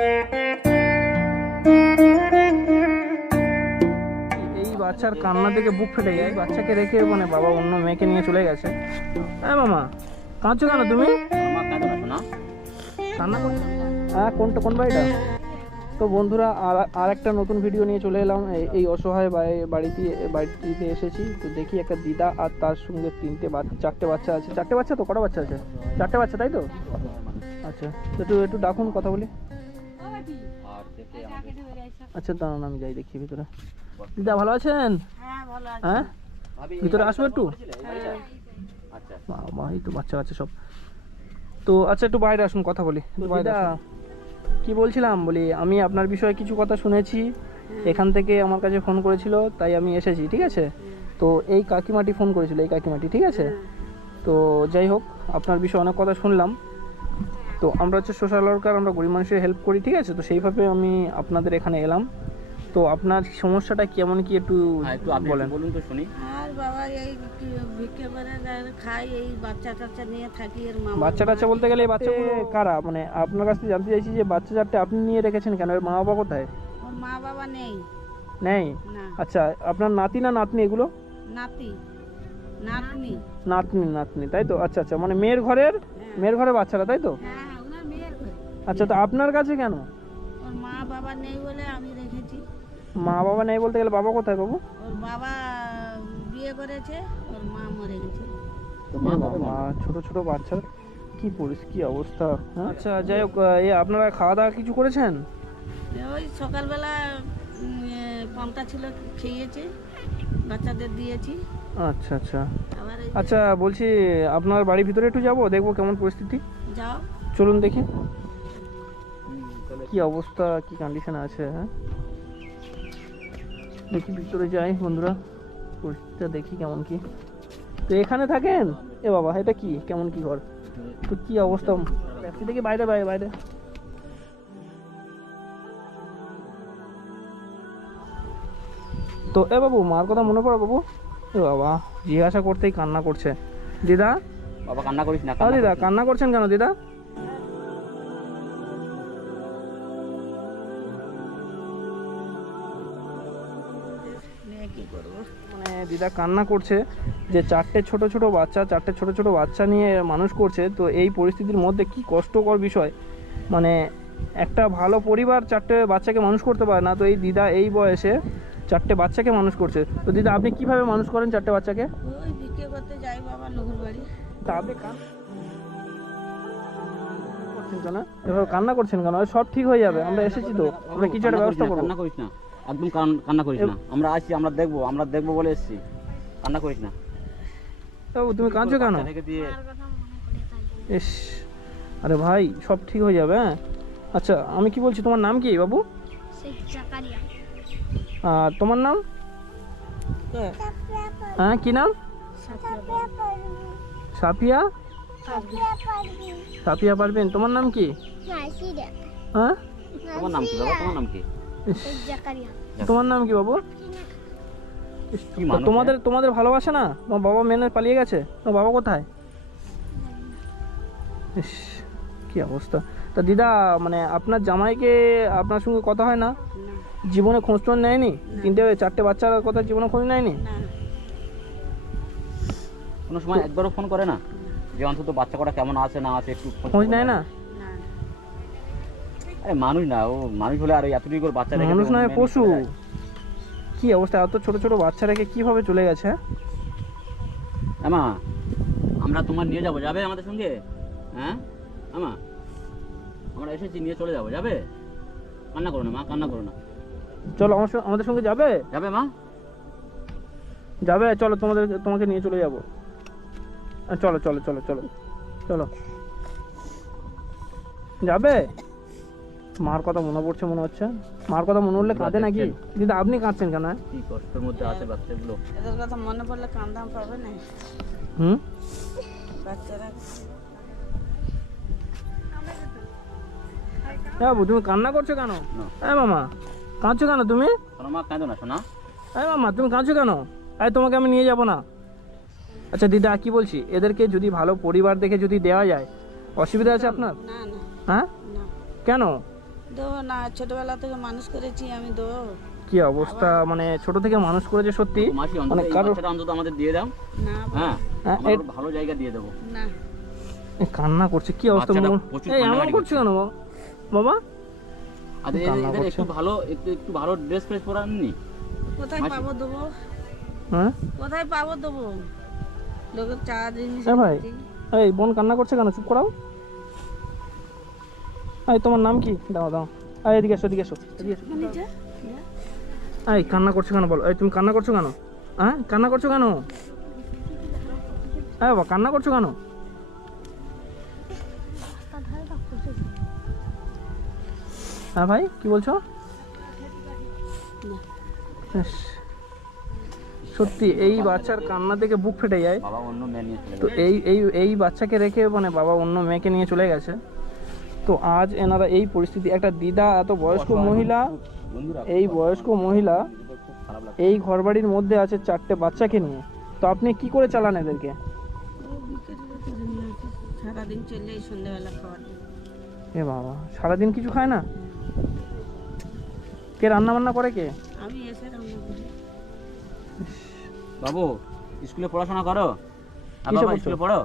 এই বাচ্চার কান্না থেকে বুক ফেটে যায়। বাচ্চাকে রেখে মানে বাবা অন্য মেয়েকে নিয়ে চলে গেছে। হ্যাঁ মামা কাঁদছো কেন তুমি? কান্না করছ? হ্যাঁ কোনটা কোন বাড়িটা? তো বন্ধুরা আর একটা নতুন ভিডিও নিয়ে চলে এলাম। এই- অসহায় বাড়ি- বাড়িতে বাড়িতে এসেছি। তো দেখি একটা দিদা আর তার সঙ্গে তিনটে বাচ্চা চারটে বাচ্চা আছে। চারটে বাচ্চা তো? কটা বাচ্চা আছে? চারটে বাচ্চা তাই তো? আচ্ছা একটু একটু ডাকুন কথা বলি। আচ্ছা দাঁড়ান আমি যাই দেখি ভিতরে। দিদা ভালো আছেন? হ্যাঁ ভালো আছে। হ্যাঁ? ভিতরে আসব একটু? আচ্ছা। বাবা এই তো বাচ্চা কাচ্চা সব। তো আচ্ছা একটু বাইরে আসুন কথা বলি। দিদা কি বলছিলাম? বলি আমি আপনার বিষয়ে কিছু কথা শুনেছি। এখান থেকে আমার কাছে ফোন করেছিল তাই আমি এসেছি ঠিক আছে? তো এই কাকিমাটি ফোন করেছিল এই কাকিমাটি ঠিক আছে? তো যাই হোক আপনার বিষয়ে অনেক কথা শুনলাম। তো আমরা হচ্ছে সোশ্যাল ওয়ার্কার আমরা গরিব মানুষের হেল্প করি ঠিক আছে? তো সেইভাবে আমি আপনাদের এখানে এলাম। তো আপনার সমস্যাটা কেমন কি একটু হ্যাঁ, একটু আপনি বলেন। বলুন তো শুনি। আর বাবা এই ভিক্ষে খাই এই বাচ্চা টাচ্চা নিয়ে থাকি এর মা বাচ্চা টাচ্চা বলতে গেলে এই বাচ্চাগুলো কারা? মানে আপনার কাছ থেকে জানতে চাইছি যে বাচ্চা চারটে আপনি নিয়ে রেখেছেন কেন? এর মা বাবা কোথায়? ওর মা বাবা নেই। নেই? না। আচ্ছা আপনার নাতি না নাতনি এগুলো? নাতি। নাতনি। নাতনি নাতনি তাই তো? আচ্ছা আচ্ছা মানে মেয়ের ঘরের মেয়ের ঘরে বাচ্চারা তাই তো? হ্যাঁ। মেয়ের ঘরে। আচ্ছা তো আপনার কাছে কেন? ওর মা বাবা নেই বলে আমি রেখেছি। মা বাবা নেই বলতে গেলে বাবা কোথায় বাবু? ওর বাবা বিয়ে করেছে ওর মা মরে গেছে। মা ছোট ছোট বাচ্চার কি পরিস্থিতি কি অবস্থা হ্যাঁ? আচ্ছা যাই হোক এ আপনারা খাওয়া দাওয়া কিছু করেছেন? ওই সকালবেলা পান্তা ছিল খেয়েছে বাচ্চাদের দিয়েছি। আচ্ছা আচ্ছা। আচ্ছা বলছি আপনার বাড়ির ভিতরে একটু যাব দেখব কেমন পরিস্থিতি। যাও। চলুন দেখি। কি অবস্থা কি কন্ডিশন আছে হ্যাঁ? দেখি ভিতরে যাই বন্ধুরা পরিস্থিতিটা দেখি কেমন কি। তো এখানে থাকেন? এ বাবা এটা কি? কেমন কি ঘর? তো কি অবস্থা? ট্যাক্সি থেকে বাইরে বাইরে বাইরে। তো এ বাবু মার কথা মনে পড়ে বাবু? এ বাবা জিজ্ঞাসা করতেই কান্না করছে। দিদা? বাবা কান্না করিস না দিদা কান্না করছেন কেন দিদা? দিদা কান্না করছে যে চারটে ছোট ছোট বাচ্চা চারটে ছোট ছোট বাচ্চা নিয়ে মানুষ করছে তো এই পরিস্থিতির মধ্যে কি কষ্টকর বিষয়? মানে একটা ভালো পরিবার চারটে বাচ্চাকে মানুষ করতে পারে না তো এই দিদা এই বয়সে চারটে বাচ্চাকে মানুষ করছে। তো দিদা আপনি কীভাবে মানুষ করেন চারটে বাচ্চাকে? করতে যাই বাবা বাড়ি। তা আপনি কান করছেন কেন? এভাবে কান্না করছেন কেন? সব ঠিক হয়ে যাবে আমরা এসেছি তো। আমরা কিছু একটা ব্যবস্থা করব। না। একদম কান- কান্না করিস না। আমরা আছি আমরা দেখব আমরা দেখব বলে এসেছি। কান্না করিস না। তুমি কাঁদছো কেন? ইস আরে ভাই সব ঠিক হয়ে যাবে হ্যাঁ? আচ্ছা আমি কি বলছি তোমার নাম কি বাবু? আর তোমার নাম? হ্যাঁ। কি নাম? সাফিয়া সাফিয়া পারবেন তোমার নাম কি? হ্যাঁ? তোমার নাম কি বাবা? তোমার নাম কি? তোমার নাম কি বাবু? ইস, কি মানুষ, তোমাদের তোমাদের ভালোবাসে না? তোমার বাবা মেনে পালিয়ে গেছে? তোমার বাবা কোথায়? ইস কি অবস্থা। তা দিদা মানে আপনার জামাইকে আপনার সঙ্গে কথা হয় না? জীবনে খোঁজ টোজ নেয়নি? তিনটে চারটে বাচ্চার কথা জীবনে খোঁজ নেয়নি? কোনো সময় একবারও ফোন করে না? যে অন্তত বাচ্চা কটা কেমন আছে না আছে একটু খোঁজ নেয় না? মানুষ না ও মানুষ হলে আর এতটুকু করে বাচ্চা রেখে মানুষ নয় পশু। কি অবস্থা? এত ছোট ছোট বাচ্চা রেখে কীভাবে চলে গেছে? আমা আমরা তোমার নিয়ে যাব যাবে আমাদের সঙ্গে? হ্যাঁ? আমা আমরা এসেছি নিয়ে চলে যাব যাবে? কান্না করো না মা কান্না করো না। চলো আমার সঙ্গে- আমাদের সঙ্গে যাবে? যাবে মা? যাবে চলো তোমাদের তোমাকে নিয়ে চলে যাব। চলো চলো চলো চলো চলো। যাবে? মার কথা মনে পড়ছে মনে হচ্ছে। মার কথা মনে পড়লে কাঁদে নাকি? দিদা আপনি কাঁদছেন কেন? কি কষ্টের মধ্যে আছে বাচ্চাগুলো। এদের কথা মনে পড়লে কান্দাম পাবে না। হুম? বাচ্চারা হ্যাঁ বাবু তুমি কান্না করছ কেন। হ্যাঁ মামা কাঁদছো কেন তুমি? মা কাঁদো না শোনা। হ্যাঁ মামা তুমি কাঁদছো কেন? এই তোমাকে আমি নিয়ে যাব না। আচ্ছা দিদা কি বলছি? এদেরকে যদি ভালো পরিবার দেখে যদি দেওয়া যায় অসুবিধা আছে আপনার? না না। হ্যাঁ? কেন? দেবো না ছোটবেলা থেকে মানুষ করেছি আমি দেবো কি অবস্থা? মানে ছোট থেকে মানুষ করেছে সত্যি? মানে কারও অন্তত আমাদের দিয়ে দাও। না হ্যাঁ হ্যাঁ, ভালো জায়গা দিয়ে দেবো। না। কান্না করছে কি অবস্থা? এই এমন কান্নাকাটি কেন বাবা? এদের- করছে। একটু ভালো একটু একটু ভালো ড্রেস ফ্রেস পরাননি? কোথায়। পাবো দেবো? হ্যাঁ? কোথায় পাবো দেবো? লোকের চা এ ভাই এই বোন কান্না করছে কেন? চুপ করাও। এই তোমার নাম কি? দাও দাও। এই এদিকে এসো এদিকে এসো এই কান্না করছ কেন বলো? এই তুমি কান্না করছ কেন? হ্যাঁ কান্না করছ কেন? হ্যাঁ বাবা কান্না করছ কেন? হ্যাঁ ভাই কি বলছো? সত্যি এই বাচ্চার কান্না থেকে বুক ফেটে যায়। তো এই এই এই বাচ্চাকে রেখে মানে বাবা অন্য মেয়েকে নিয়ে চলে গেছে। তো আজ এনারা এই পরিস্থিতি একটা দিদা এত বয়স্ক মহিলা এই বয়স্ক মহিলা এই ঘরবাড়ির মধ্যে আছে চারটে বাচ্চাকে নিয়ে। তো আপনি কি করে চালান এদেরকে। সারাদিন চলে এ বাবা সারাদিন কিছু খায় না? কে রান্না বান্না করে কে? আমি এসে রান্না করি। বাবু স্কুলে পড়াশোনা করো? বাবা স্কুলে পড়ো?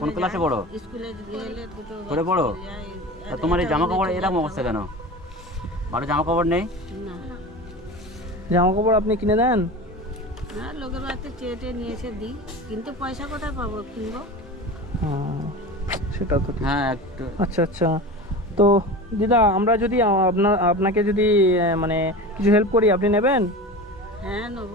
কোন ক্লাসে। পড়ো? স্কুলে গেলে দুটো পড়ো? বাচ্চা তোমার এই জামা কাপড় এরকম অবস্থা কেন? বাড়ি জামা কাপড় নেই? না। জামা কাপড় আপনি কিনে দেন? না লোকের বাড়িতে চেয়ে টেয়ে নিয়ে এসে দিই। কিন্তু পয়সা কোথায় পাবো? কিনবো? হ্যাঁ, সেটা তো হ্যাঁ একটু। আচ্ছা আচ্ছা। তো দিদা আমরা যদি আপনার আপনাকে যদি মানে কিছু হেল্প করি আপনি নেবেন? হ্যাঁ নেব।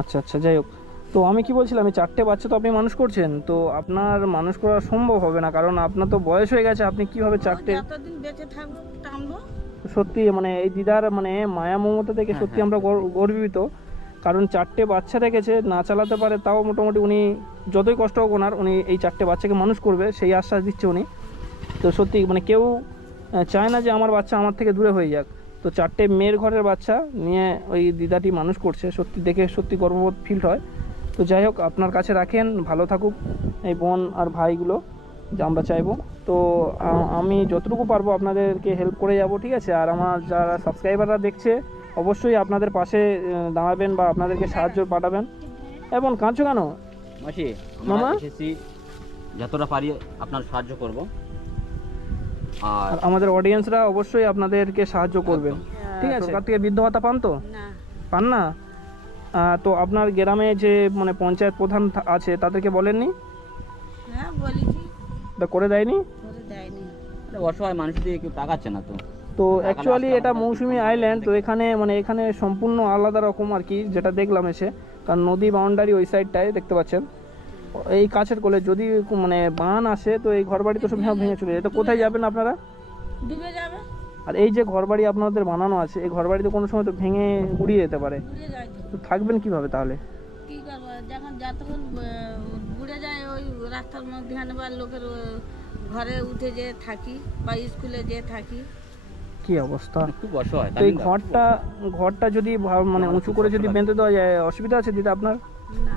আচ্ছা আচ্ছা যাই হোক। তো আমি কি বলছিলাম এই চারটে বাচ্চা তো আপনি মানুষ করছেন তো আপনার মানুষ করা সম্ভব হবে না কারণ আপনার তো বয়স হয়ে গেছে আপনি কীভাবে চারটে সত্যি মানে এই দিদার মানে মায়া মমতা থেকে হ্যাঁ, সত্যি হ্যাঁ। আমরা গর- গর্বিত কারণ চারটে বাচ্চা রেখেছে না চালাতে পারে তাও মোটামুটি উনি যতই কষ্ট হোক ওনার উনি এই চারটে বাচ্চাকে মানুষ করবে সেই আশ্বাস দিচ্ছে উনি। তো সত্যি মানে কেউ চায় না যে আমার বাচ্চা আমার থেকে দূরে হয়ে যাক। তো চারটে মেয়ের ঘরের বাচ্চা নিয়ে ওই দিদাটি মানুষ করছে সত্যি দেখে সত্যি গর্ববোধ ফিল হয়। তো যাই হোক আপনার কাছে রাখেন ভালো থাকুক এই বোন আর ভাইগুলো যা আমরা চাইব। তো আমি যতটুকু পারব আপনাদেরকে হেল্প করে যাব ঠিক আছে? আর আমার যারা সাবস্ক্রাইবাররা দেখছে অবশ্যই আপনাদের পাশে দাঁড়াবেন বা আপনাদেরকে সাহায্য পাঠাবেন। এবং কাঁচো কেন? মাসি মামা? যতটা পারি আপনার সাহায্য করব। আর আমাদের অডিয়েন্সরা অবশ্যই আপনাদেরকে সাহায্য করবেন। ঠিক আছে? সরকার থেকে বৃদ্ধ ভাতা পান তো? পান না? তো আপনার গ্রামে যে মানে পঞ্চায়েত প্রধান আছে তাদেরকে বলেননি? হ্যাঁ বলেছি। করে দেয়নি? করে দেয়নি। অসহায় মানুষ দিয়ে কেউ তাকাচ্ছে না তো। তো অ্যাকচুয়ালি এটা মৌসুমি আইল্যান্ড তো এখানে মানে এখানে সম্পূর্ণ আলাদা রকম আর কি যেটা দেখলাম এসে। কারণ নদী বাউন্ডারি ওই সাইডটায় দেখতে পাচ্ছেন। এই কাছের কোলে যদি মানে বান আসে তো এই ঘরবাড়ি তো সব ভেঙে ভেঙে চলে যায়। তো কোথায় যাবেন আপনারা? ডুবে যাবে। আর এই যে ঘরবাড়ি আপনাদের বানানো আছে এই ঘরবাড়ি তো কোনো সময় তো ভেঙে উড়িয়ে যেতে পারে। তো। থাকবেন কীভাবে তাহলে? কি করব? যখন যতক্ষণ ঘুরে যায় ওই রাস্তার মধ্যে বা লোকের ঘরে উঠে যে থাকি বা স্কুলে যে থাকি। কি অবস্থা? খুব অসহায় তো এই ঘরটা ঘরটা যদি মানে উঁচু করে যদি বেঁধে দেওয়া যায় অসুবিধা আছে দিদা আপনার? না।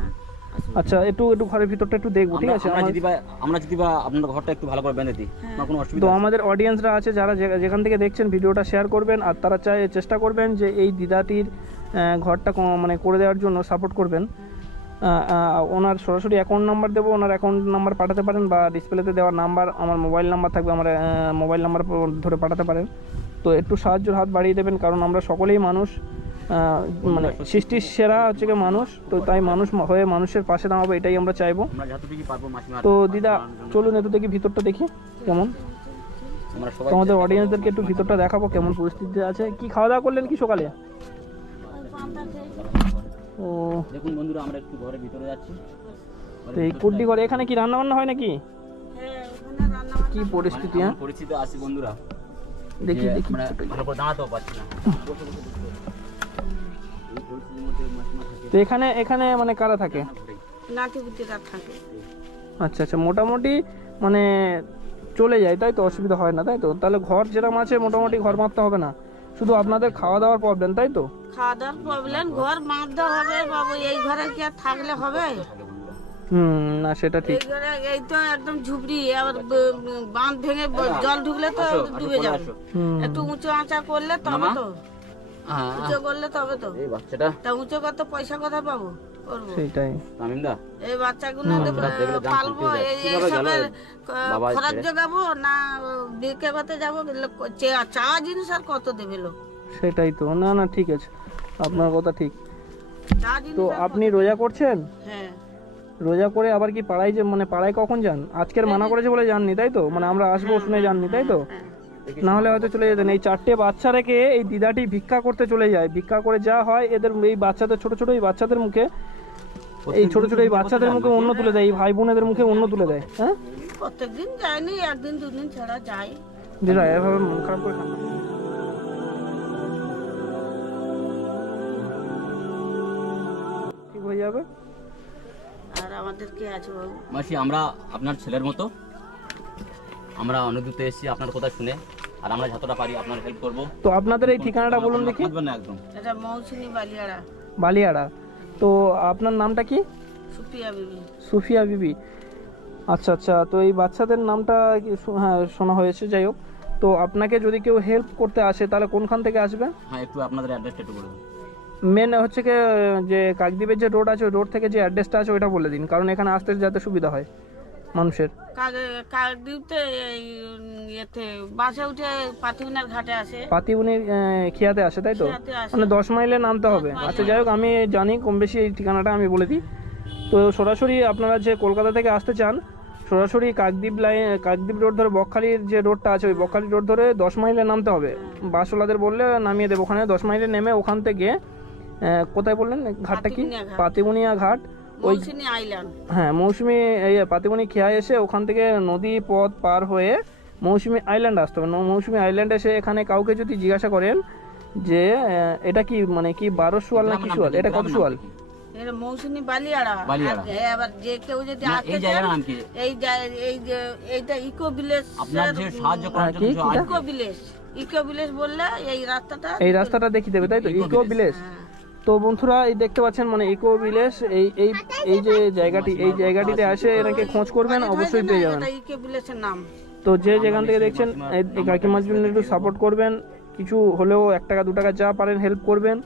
আচ্ছা একটু একটু ঘরের ভিতরটা একটু দেখব ঠিক আছে আমরা যদি বা আমরা যদি বা আপনার ঘরটা একটু ভালো করে বেঁধে দিই হ্যাঁ। কোনো তো অসুবিধা? আমাদের অডিয়েন্সরা আছে যারা যেখান থেকে দেখছেন ভিডিওটা শেয়ার করবেন আর তারা চাই চেষ্টা করবেন যে এই দিদাটির ঘরটা মানে করে দেওয়ার জন্য সাপোর্ট করবেন ওনার সরাসরি অ্যাকাউন্ট নাম্বার দেবো ওনার অ্যাকাউন্ট নাম্বার পাঠাতে পারেন বা ডিসপ্লেতে দেওয়ার নাম্বার আমার মোবাইল নাম্বার থাকবে আমার মোবাইল নাম্বার ধরে পাঠাতে পারেন তো একটু সাহায্যের হাত বাড়িয়ে দেবেন কারণ আমরা সকলেই মানুষ মানে সৃষ্টির সেরা হচ্ছে কি মানুষ। তো তাই মানুষ হয়ে মানুষের পাশে দাঁড়াবো এটাই আমরা চাইব। তো দিদা চলুন একটু দেখি ভিতরটা দেখি কেমন? আমরা সবাই তো আমাদের চেষ্টা করব। অডিয়েন্সদেরকে একটু ভিতরটা দেখাবো কেমন পরিস্থিতি আছে। কি খাওয়া দাওয়া করলেন কি সকালে? ও দেখুন বন্ধুরা আমরা একটু ঘরের ভিতরে যাচ্ছি। তো এই কুড্ডি ঘরে এখানে কি রান্না বান্না হয় নাকি? কি পরিস্থিতি হ্যাঁ? পরিস্থিতি আছে বন্ধুরা। দেখি দেখি ভালো করে দাঁড়াতেও পারছি না। তো এখানে এখানে মানে কারা থাকে? থাকে আচ্ছা আচ্ছা মোটামুটি মানে চলে যায় তাই তো? অসুবিধা হয় না তাই তো? তাহলে ঘর যেরকম আছে মোটামুটি ঘর মারতে হবে না। শুধু আপনাদের খাওয়া দাওয়ার প্রবলেম তাই তো? খাওয়া দাওয়ার প্রবলেম ঘর মারতে হবে বাবু এই ঘরে কি আর থাকলে হবে? হুম না সেটা ঠিক। এই ঘরে এই তো একদম ঝুপড়ি আবার বাঁধ ভেঙে জল ঢুকলে তো ডুবে যাবে। একটু উঁচু আঁচা করলে তবে তো? উঁচু করলে তবে তো। এই বাচ্চাটা। তা উঁচু কত পয়সা কোথায় পাবো? করব। সেটাই তামিমদা। এই বাচ্চাগুলো দেব- বাচ্চারা দেখলে দাম পালবো এই এইসবের খরচ জোগাবো না বিকে বাতে যাব লোক- চা- চা জিনিস আর কত দেবে লোক? সেটাই তো। না না ঠিক আছে। আপনার কথা ঠিক। চা তো আপনি রোজা করছেন? হ্যাঁ। রোজা করে আবার কি পাড়ায় যে মানে পাড়ায় কখন যান? আজকের মানা করেছে বলে যাননি তাই তো? মানে আমরা আসব শুনে যাননি তাই তো? হ্যাঁ। না হলে হয়তো চলে যেতেন। এই চারটে বাচ্চা রেখে এই দিদাটি ভিক্ষা করতে চলে যায়। ভিক্ষা করে যা হয় এদের এই বাচ্চাদের ছোট ছোট এই বাচ্চাদের মুখে এই ছোট ছোট এই বাচ্চাদের মুখে অন্য তুলে দেয় এই ভাই বোনেদের মুখে অন্য তুলে দেয়। হ্যাঁ? প্রত্যেকদিন যায়নি একদিন দুদিন ছাড়া যায়। দিদা এভাবে মন খারাপ করে খান ঠিক হয়ে যাবে? আর আমাদের কে আছে মাসি আমরা আপনার ছেলের মতো আমরা অনুদূতে এসেছি আপনার কথা শুনে। আর আমরা যতটা পারি আপনার হেল্প করব। তো আপনাদের এই ঠিকানাটা বলুন দেখি। না একদম। এটা মৌসুমি বালিয়াড়া। বালিয়াড়া। তো আপনার নামটা কি? সুপিয়া বিবি। সুফিয়া বিবি। আচ্ছা আচ্ছা। তো এই বাচ্চাদের নামটা কি হ্যাঁ শোনা হয়েছে যাই হোক। তো আপনাকে যদি কেউ হেল্প করতে আসে তাহলে কোনখান থেকে আসবে? হ্যাঁ একটু আপনাদের অ্যাড্রেসটা একটু বলুন মেন হচ্ছে কি যে কাকদ্বীপের যে রোড আছে ওই রোড থেকে যে অ্যাড্রেসটা আছে ওইটা বলে দিন। কারণ এখানে আসতে যাতে সুবিধা হয়। মানুষের। কাক- কাকদ্বীপতে বাসে উঠে ঘাটে আসে। খেয়াতে আসে তাই তো? মানে দশ মাইলে নামতে হবে। আচ্ছা যাই হোক আমি জানি কম বেশি এই ঠিকানাটা আমি বলে দিই। তো সরাসরি আপনারা যে কলকাতা থেকে আসতে চান সরাসরি কাকদ্বীপ লাইন কাকদ্বীপ রোড ধরে বকখালির যে রোডটা আছে ওই বকখালি রোড ধরে দশ মাইলে নামতে হবে। বাসওয়ালাদের বললে নামিয়ে দেবো। ওখানে দশ মাইলে নেমে ওখান থেকে কোথায় বললেন? ঘাটটা কি? পাতিবুনিয়া ঘাট। ওই আইল্যান্ড হ্যাঁ মৌসুমি এই পাতিবনি খেয়ায় এসে ওখান থেকে নদী পথ পার হয়ে মৌসুমি আইল্যান্ড আসতে হবে। ন- মৌসুমি আইল্যান্ড এসে এখানে কাউকে যদি জিজ্ঞাসা করেন যে এটা কি মানে কি বারো সোয়াল না কি সোয়াল? এটা কত সোয়াল? নাম কি? এটা মৌসুমি বালিয়াড়া। বালিয়াড়া। আর হ্যাঁ, আবার যে কেউ যদি এই জায়গার নাম কি? এই এই যে এইটা ইকো ভিলেজ আপনার যে সাহায্য হ্যাঁ, করার জন্য ইকো ভিলেজ ইকো ভিলেজ বললে এই রাস্তাটা এই রাস্তাটা দেখিয়ে দেবে তাই তো? ইকো ভিলেজ হ্যাঁ। তো বন্ধুরা, এই দেখতে পাচ্ছেন মানে ইকো ভিলেজ এই এই এই যে জায়গাটি, এই জায়গাটিতে আসে, এনাকে খোঁজ করবেন, অবশ্যই পেয়ে যাবেন। নাম তো যে যেখান থেকে দেখছেন, এই- কাকিমার জন্য একটু সাপোর্ট করবেন, কিছু হলেও এক টাকা, দু টাকা যা পারেন হেল্প করবেন।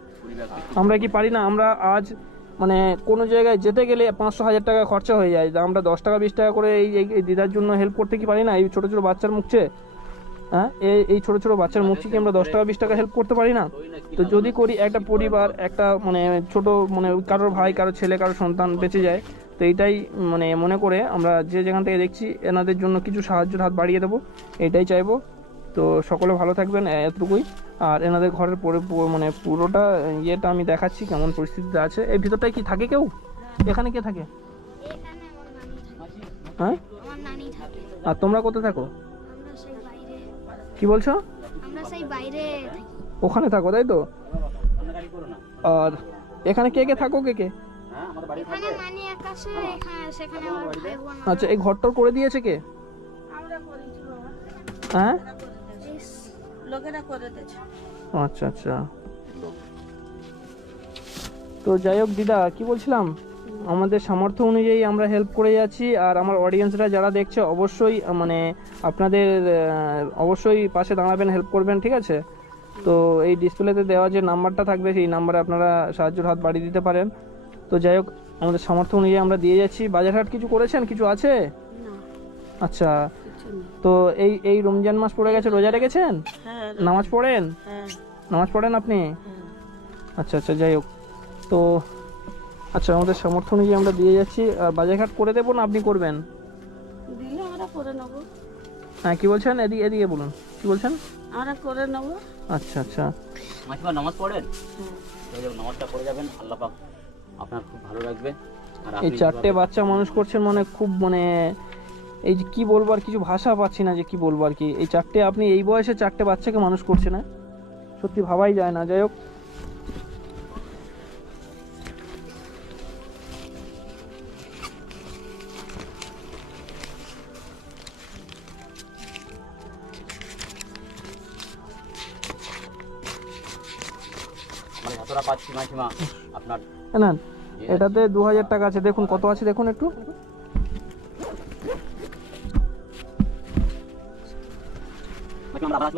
আমরা কি পারি না? আমরা আজ মানে কোনো জায়গায় যেতে গেলে পাঁচশো, হাজার টাকা খরচা হয়ে যায়। আমরা দশ টাকা, বিশ টাকা করে এই দিদার জন্য হেল্প করতে কি পারি না? এই ছোটো ছোটো বাচ্চার মুখছে হ্যাঁ? এই এই ছোটো ছোটো বাচ্চার মুখছে কি আমরা দশ টাকা বিশ টাকা হেল্প করতে পারি না? তো যদি করি একটা পরিবার একটা মানে ছোট মানে কারোর ভাই কারোর ছেলে কারোর সন্তান বেঁচে যায় তো এইটাই মানে মনে করে আমরা যে যেখান থেকে দেখছি এনাদের জন্য কিছু সাহায্যের হাত বাড়িয়ে দেবো এটাই চাইব। তো সকলে ভালো থাকবেন এতটুকুই। আর এনাদের ঘরের পরে মানে পুরোটা ইয়েটা আমি দেখাচ্ছি কেমন পরিস্থিতিতে আছে। এই ভিতরটায় কি থাকে কেউ? এখানে কে থাকে? থাকে। হ্যাঁ? থাকে। আর তোমরা কোথায় থাকো? কি বলছো? আমরা সেই বাইরে ওখানে থাকো তাই তো? আর এখানে কে কে থাকো কে কে? হ্যাঁ আচ্ছা এই ঘরটর করে দিয়েছে কে? আমরা করেছি বাবা। হ্যাঁ? আচ্ছা আচ্ছা। তো যাই হোক দিদা কি বলছিলাম? আমাদের সামর্থ্য অনুযায়ী আমরা হেল্প করে যাচ্ছি আর আমার অডিয়েন্সরা যারা দেখছে অবশ্যই মানে আপনাদের অবশ্যই পাশে দাঁড়াবেন হেল্প করবেন ঠিক আছে? তো এই ডিসপ্লেতে দেওয়া যে নাম্বারটা থাকবে সেই নাম্বারে আপনারা সাহায্যের হাত বাড়িয়ে দিতে পারেন। তো যাই হোক আমাদের সামর্থ্য অনুযায়ী আমরা দিয়ে যাচ্ছি। বাজারহাট কিছু করেছেন? কিছু আছে? আচ্ছা। তো এই এই রমজান মাস পড়ে গেছে রোজা রেখেছেন? হ্যাঁ নামাজ পড়েন? হ্যাঁ। নামাজ পড়েন আপনি? হ্যাঁ। আচ্ছা আচ্ছা যাই হোক। তো আচ্ছা আমাদের সামর্থ্য অনুযায়ী আমরা দিয়ে যাচ্ছি। আর বাজারঘাট করে দেবো না আপনি করবেন? দিলে আমরা করে নেব। হ্যাঁ কি বলছেন? এদিকে এদিকে বলুন। কি বলছেন? আমরা করে নেব। আচ্ছা আচ্ছা। মাসিমা নামাজ পড়েন? হ্যাঁ। এই নামাজটা পড়ে যাবেন আল্লাহ পাক আপনার খুব ভালো লাগবে এই চারটে বাচ্চা মানুষ করছেন মানে খুব মানে এই যে কি বলব আর কিছু ভাষা পাচ্ছি না যে কি বলব আর কি। এই চারটে আপনি এই বয়সে চারটে বাচ্চাকে মানুষ করছে না সত্যি ভাবাই যায় না। যাই হোক যতটা পাচ্ছি মাসিমা আপনার। না এটাতে দু হাজার টাকা আছে দেখুন কত আছে দেখুন একটু। আমরা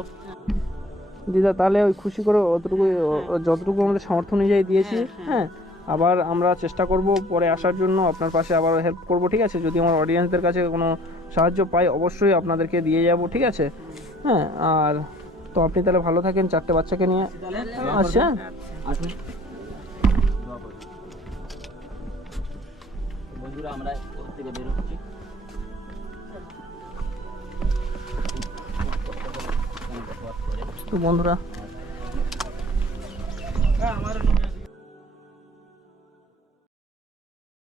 দিদা তাহলে ওই খুশি করে অতটুকু ও- ও যতটুকু আমাদের সামর্থ্য অনুযায়ী দিয়েছি হ্যাঁ আবার আমরা চেষ্টা করব পরে আসার জন্য আপনার পাশে আবার হেল্প করব ঠিক আছে? যদি আমার অডিয়েন্সদের কাছে কোনো সাহায্য পাই অবশ্যই আপনাদেরকে দিয়ে যাব ঠিক আছে? হ্যাঁ আর তো আপনি তাহলে ভালো থাকেন চারটে বাচ্চাকে নিয়ে। আচ্ছা। আসুন বন্ধুরা আমরা ওর থেকে বেরোচ্ছি তো বন্ধুরা। হ্যাঁ, আমার